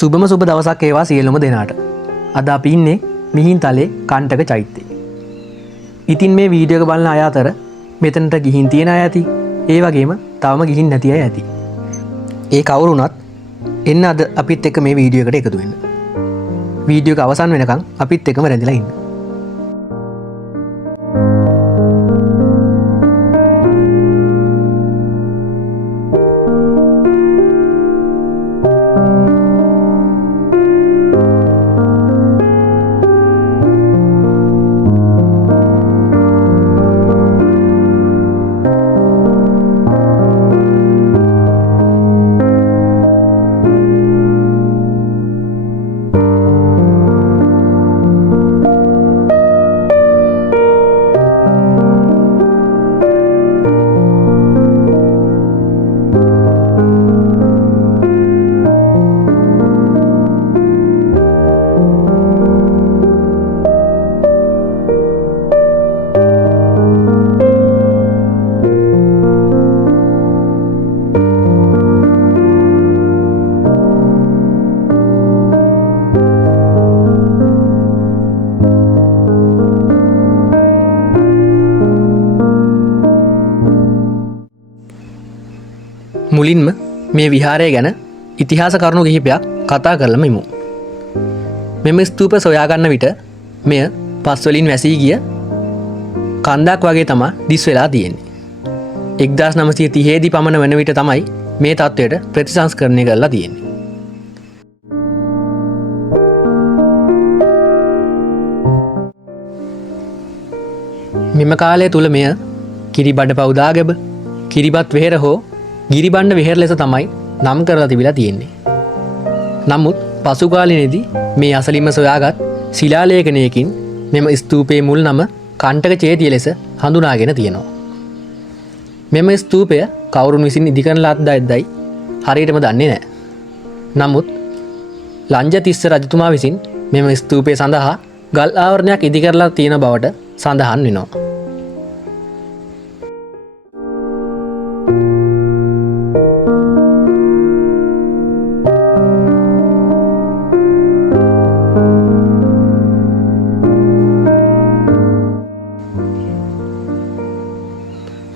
සුබම සුබ දවසක් ඒවා සියලුම දෙනාට. අද අපි ඉන්නේ මිහින්තලේ කණ්ඨක චෛත්‍යයේ. ඉතින් මේ වීඩියෝ එක බලන අය අතර මෙතනට ගිහින් තියෙන අය ඇති. ඒ වගේම තවම ගිහින් නැති අය ඇති. ඒ කවුරු වුණත් එන්න අද අපිත් එක්ක මේ වීඩියෝ එකට එකතු වෙන්න. වීඩියෝ එක අවසන් වෙනකන් අපිත් එක්කම රැඳිලා ඉන්න. මුලින්ම මේ විහාරය ගැන ඉතිහාස කරුණු කිහිපයක් කතා කරලම ඉමු. මෙම ස්තූප සොයාගන්න විට මෙය පස්වලින් වැසී ගිය කන්දක් වගේ තමා දිස් වෙලා තියෙන්නේ. 1930 දී පමණ වන විට තමයි මේ තත්ත්වයට ප්‍රතිසංස්කරණය කරලා තියෙන්නේ. මෙම කාලය තුල මෙය කිරිබඩ පවුදාගැබ, කිරිබත් වෙහෙර හෝ ගිරිබණ්ඩ වෙහෙර ලෙස තමයි නම් කරලා තිබිලා තියෙන්නේ. නමුත් පසු කාලයේදී මේ අසලින්ම සොයාගත් ශිලාලේඛනයකින් මෙම ස්තූපයේ මුල් නම කණ්ඨක චේතිය ලෙස හඳුනාගෙන තියෙනවා. මෙම ස්තූපය කවුරුන් විසින් ඉදිකරන ලද්දයි හරියටම දන්නේ නැහැ. නමුත් ලංජතිස්ස රජතුමා විසින් මෙම ස්තූපය සඳහා ගල් ආවරණයක් ඉදිකරලා තියෙන බවට සඳහන් වෙනවා.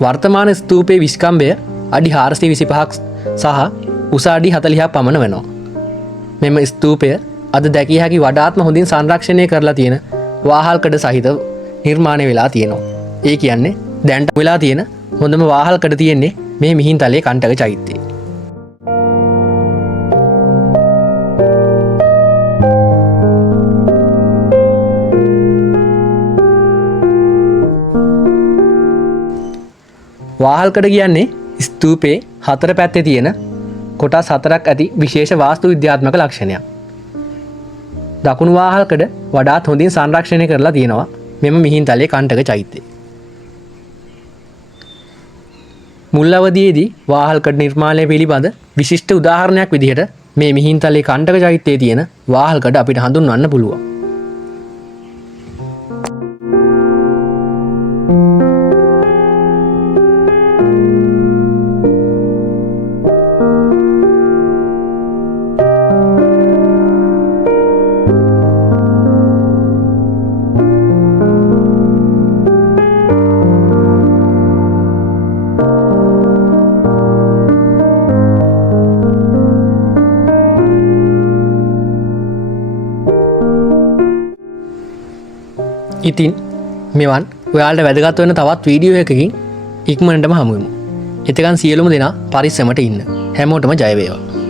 වර්තමාන ස්තූපයේ විස්කම්භය අඩි 425ක් සහ උස අඩි 40ක් පමණ වෙනවා. මෙම ස්තූපය අද දැකිය හැකි වඩාත්ම හොඳින් සංරක්ෂණය කරලා තියෙන වාහල්කඩ සහිත නිර්මාණය වෙලා තියෙනවා. ඒ කියන්නේ දැන්ට වෙලා තියෙන හොඳම වාහල්කඩ තියෙන්නේ මේ මිහින්තලේ කණ්ඨක චෛත්‍යයේ. වාහල්කඩ කියන්නේ ස්තූපේ හතර පැත්තේ තියෙන කොටස් හතරක් ඇති විශේෂ වාස්තු විද්‍යාත්මක ලක්ෂණයක්. දකුණු වාහල්කඩ වඩාත් හොඳින් සංරක්ෂණය කරලා තියෙනවා මෙම මිහින්තලේ කණ්ඨක චෛත්‍යය. මුල් අවදියේදී වාහල්කඩ නිර්මාණය පිළිබඳ විශිෂ්ට උදාහරණයක් විදිහට මේ මිහින්තලේ කණ්ඨක චෛත්‍යයේ තියෙන වාහල්කඩ අපිට හඳුන්වන්න පුළුවන්. ඉතින් මෙවන් ඔයාලට වැදගත් වෙන තවත් වීඩියෝ එකකින් ඉක්මනටම හමු වෙමු. එතකන් සියලුම දෙනා පරිස්සමට ඉන්න. හැමෝටම ජය වේවා.